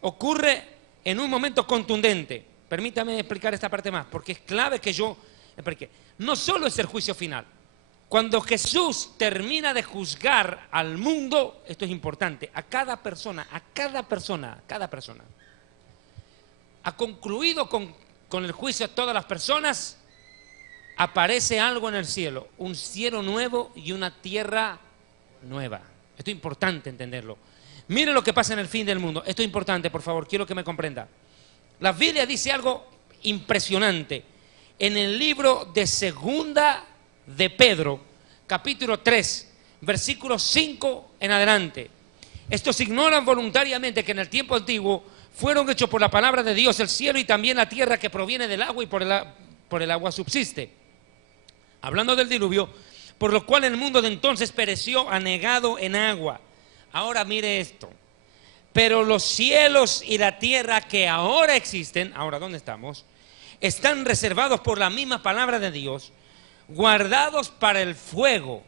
ocurre en un momento contundente. Permítame explicar esta parte más, porque es clave que yo explique. No solo es el juicio final. Cuando Jesús termina de juzgar al mundo, esto es importante, a cada persona, ha concluido con el juicio a todas las personas, aparece algo en el cielo, un cielo nuevo y una tierra nueva. Esto es importante entenderlo. Miren lo que pasa en el fin del mundo. Esto es importante, por favor, quiero que me comprenda. La Biblia dice algo impresionante. En el libro de Segunda de Pedro, capítulo 3, versículo 5 en adelante. Estos ignoran voluntariamente que en el tiempo antiguo fueron hechos por la palabra de Dios el cielo y también la tierra que proviene del agua y por el agua subsiste. Hablando del diluvio, por lo cual el mundo de entonces pereció anegado en agua. Ahora mire esto. Pero los cielos y la tierra que ahora existen, ahora ¿dónde estamos? Están reservados por la misma palabra de Dios, guardados para el fuego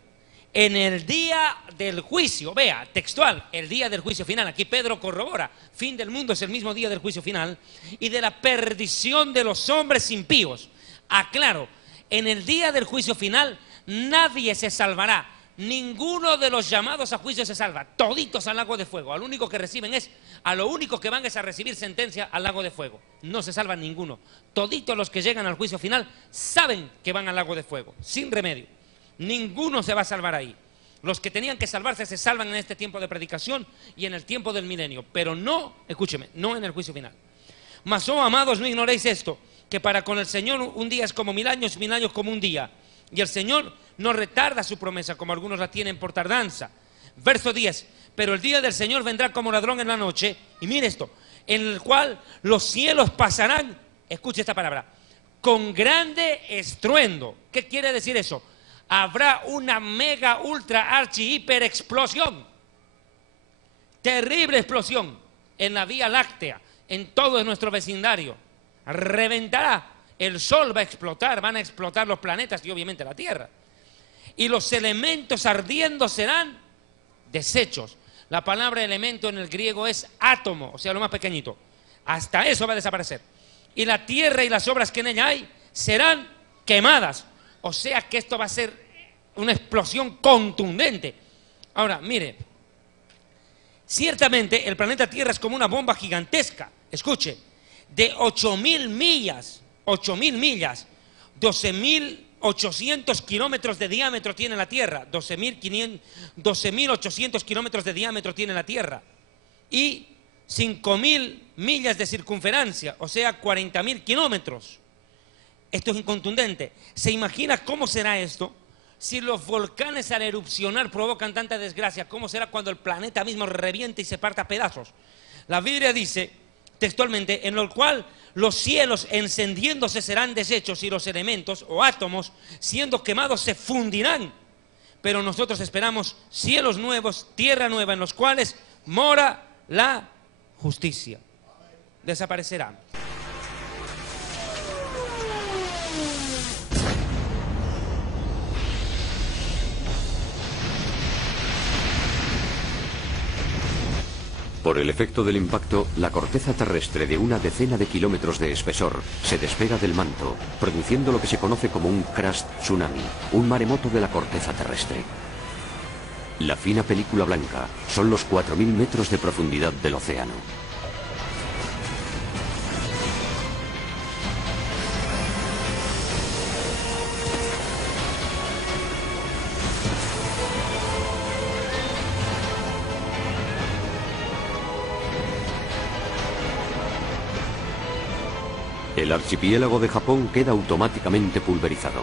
en el día del juicio. Vea, textual, el día del juicio final. Aquí Pedro corrobora, fin del mundo es el mismo día del juicio final y de la perdición de los hombres impíos. Aclaro, en el día del juicio final nadie se salvará, ninguno de los llamados a juicio se salva, toditos al lago de fuego. Al único que reciben a lo único que van es a recibir sentencia al lago de fuego. No se salva ninguno. Toditos los que llegan al juicio final saben que van al lago de fuego, sin remedio. Ninguno se va a salvar ahí. Los que tenían que salvarse se salvan en este tiempo de predicación y en el tiempo del milenio, pero no, escúcheme, no en el juicio final. Mas, oh amados, no ignoréis esto, que para con el Señor un día es como 1000 años como un día. Y el Señor no retarda su promesa, como algunos la tienen por tardanza. Verso 10, pero el día del Señor vendrá como ladrón en la noche, y mire esto, en el cual los cielos pasarán, escuche esta palabra, con grande estruendo. ¿Qué quiere decir eso? Habrá una mega, ultra, archi, hiper explosión. Terrible explosión en la Vía Láctea, en todo nuestro vecindario. Reventará, el sol va a explotar, van a explotar los planetas y obviamente la Tierra. Y los elementos ardiendo serán desechos. La palabra elemento en el griego es átomo, o sea, lo más pequeñito. Hasta eso va a desaparecer. Y la tierra y las obras que en ella hay serán quemadas. O sea que esto va a ser una explosión contundente. Ahora, mire, ciertamente el planeta Tierra es como una bomba gigantesca. Escuche, de 8.000 millas, 12.800 kilómetros de diámetro tiene la Tierra, 12.800 kilómetros de diámetro tiene la Tierra, y 5.000 millas de circunferencia, o sea, 40.000 kilómetros. Esto es incontundente. ¿Se imagina cómo será esto? Si los volcanes al erupcionar provocan tanta desgracia, ¿cómo será cuando el planeta mismo reviente y se parta a pedazos? La Biblia dice textualmente, en lo cual los cielos encendiéndose serán deshechos y los elementos o átomos siendo quemados se fundirán. Pero nosotros esperamos cielos nuevos, tierra nueva, en los cuales mora la justicia. Desaparecerán. Por el efecto del impacto, la corteza terrestre de una decena de kilómetros de espesor se despega del manto, produciendo lo que se conoce como un crust tsunami, un maremoto de la corteza terrestre. La fina película blanca son los 4.000 metros de profundidad del océano. El archipiélago de Japón queda automáticamente pulverizado.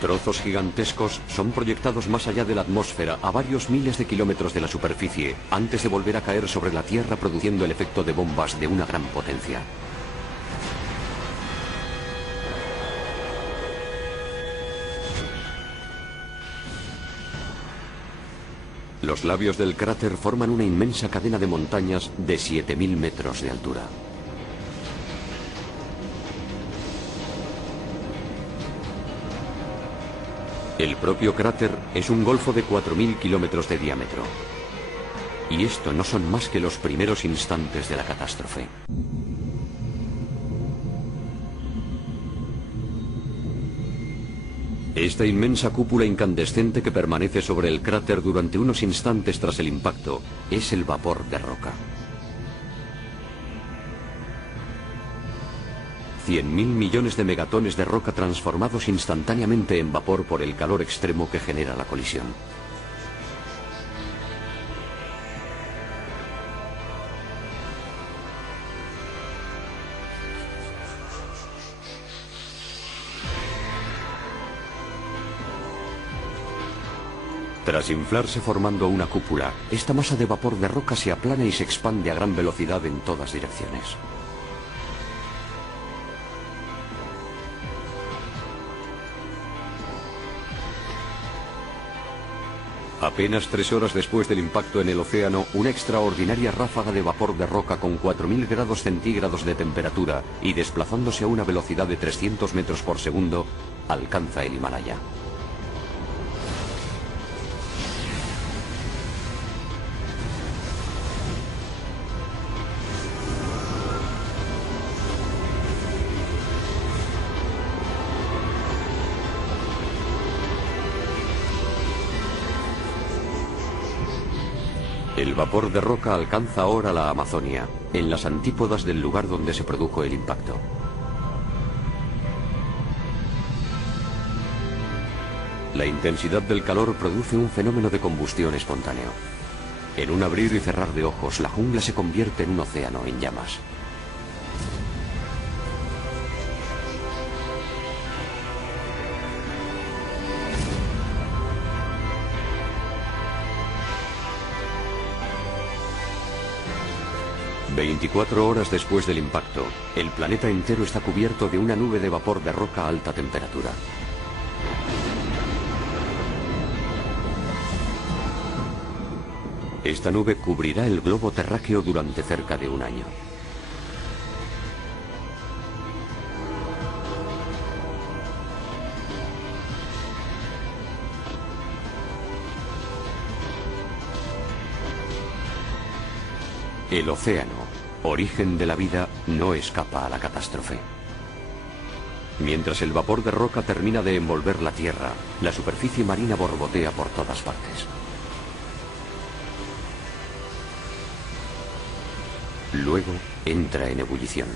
Trozos gigantescos son proyectados más allá de la atmósfera a varios miles de kilómetros de la superficie antes de volver a caer sobre la Tierra produciendo el efecto de bombas de una gran potencia. Los labios del cráter forman una inmensa cadena de montañas de 7.000 metros de altura. El propio cráter es un golfo de 4.000 kilómetros de diámetro. Y esto no son más que los primeros instantes de la catástrofe. Esta inmensa cúpula incandescente que permanece sobre el cráter durante unos instantes tras el impacto es el vapor de roca. 100.000 millones de megatones de roca transformados instantáneamente en vapor por el calor extremo que genera la colisión. Tras inflarse formando una cúpula, esta masa de vapor de roca se aplana y se expande a gran velocidad en todas direcciones. Apenas 3 horas después del impacto en el océano, una extraordinaria ráfaga de vapor de roca con 4.000 grados centígrados de temperatura y desplazándose a una velocidad de 300 metros por segundo, alcanza el Himalaya. vapor de roca alcanza ahora la Amazonia, en las antípodas del lugar donde se produjo el impacto. La intensidad del calor produce un fenómeno de combustión espontáneo. En un abrir y cerrar de ojos, la jungla se convierte en un océano en llamas. ...24 horas después del impacto, el planeta entero está cubierto de una nube de vapor de roca a alta temperatura. Esta nube cubrirá el globo terráqueo durante cerca de un año. El océano, origen de la vida, no escapa a la catástrofe. Mientras el vapor de roca termina de envolver la Tierra, la superficie marina borbotea por todas partes. Luego entra en ebullición.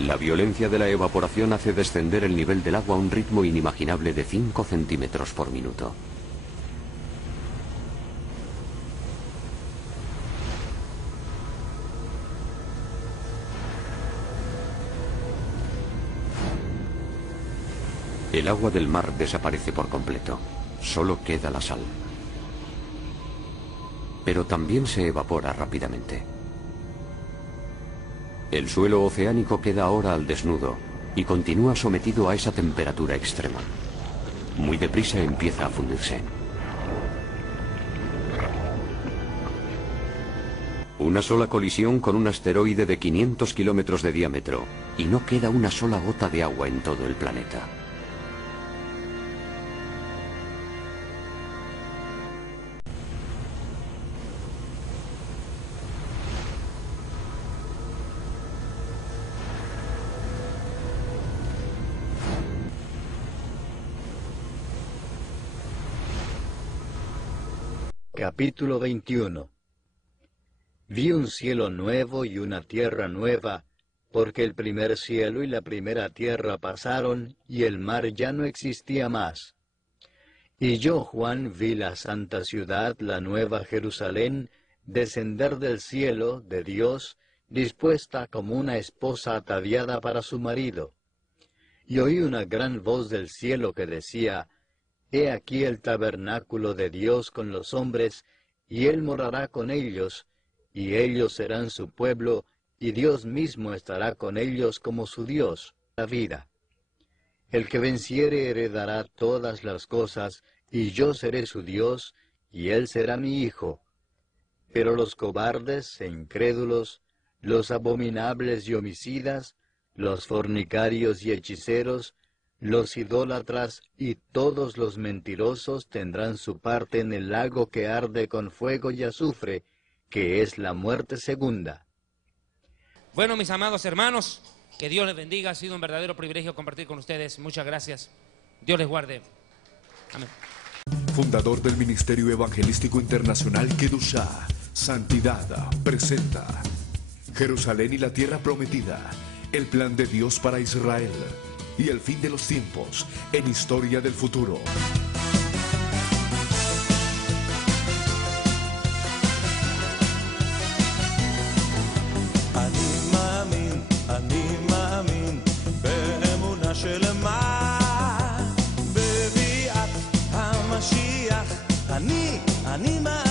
La violencia de la evaporación hace descender el nivel del agua a un ritmo inimaginable de 5 centímetros por minuto. El agua del mar desaparece por completo. Solo queda la sal. Pero también se evapora rápidamente. El suelo oceánico queda ahora al desnudo y continúa sometido a esa temperatura extrema. Muy deprisa empieza a fundirse. Una sola colisión con un asteroide de 500 kilómetros de diámetro y no queda una sola gota de agua en todo el planeta. Capítulo 21. Vi un cielo nuevo y una tierra nueva, porque el primer cielo y la primera tierra pasaron, y el mar ya no existía más. Y yo, Juan, vi la santa ciudad, la nueva Jerusalén, descender del cielo, de Dios, dispuesta como una esposa ataviada para su marido. Y oí una gran voz del cielo que decía: He aquí el tabernáculo de Dios con los hombres, y Él morará con ellos, y ellos serán su pueblo, y Dios mismo estará con ellos como su Dios, la vida. El que venciere heredará todas las cosas, y yo seré su Dios, y Él será mi hijo. Pero los cobardes e incrédulos, los abominables y homicidas, los fornicarios y hechiceros, los idólatras y todos los mentirosos tendrán su parte en el lago que arde con fuego y azufre, que es la muerte segunda. Bueno, mis amados hermanos, que Dios les bendiga. Ha sido un verdadero privilegio compartir con ustedes. Muchas gracias. Dios les guarde. Amén. Fundador del Ministerio Evangelístico Internacional Kedushá, Santidad, presenta Jerusalén y la Tierra Prometida, el plan de Dios para Israel y el fin de los tiempos en Historia del Futuro. אני מאמין באמונה שלמה בביאת המשיח. אני מאמין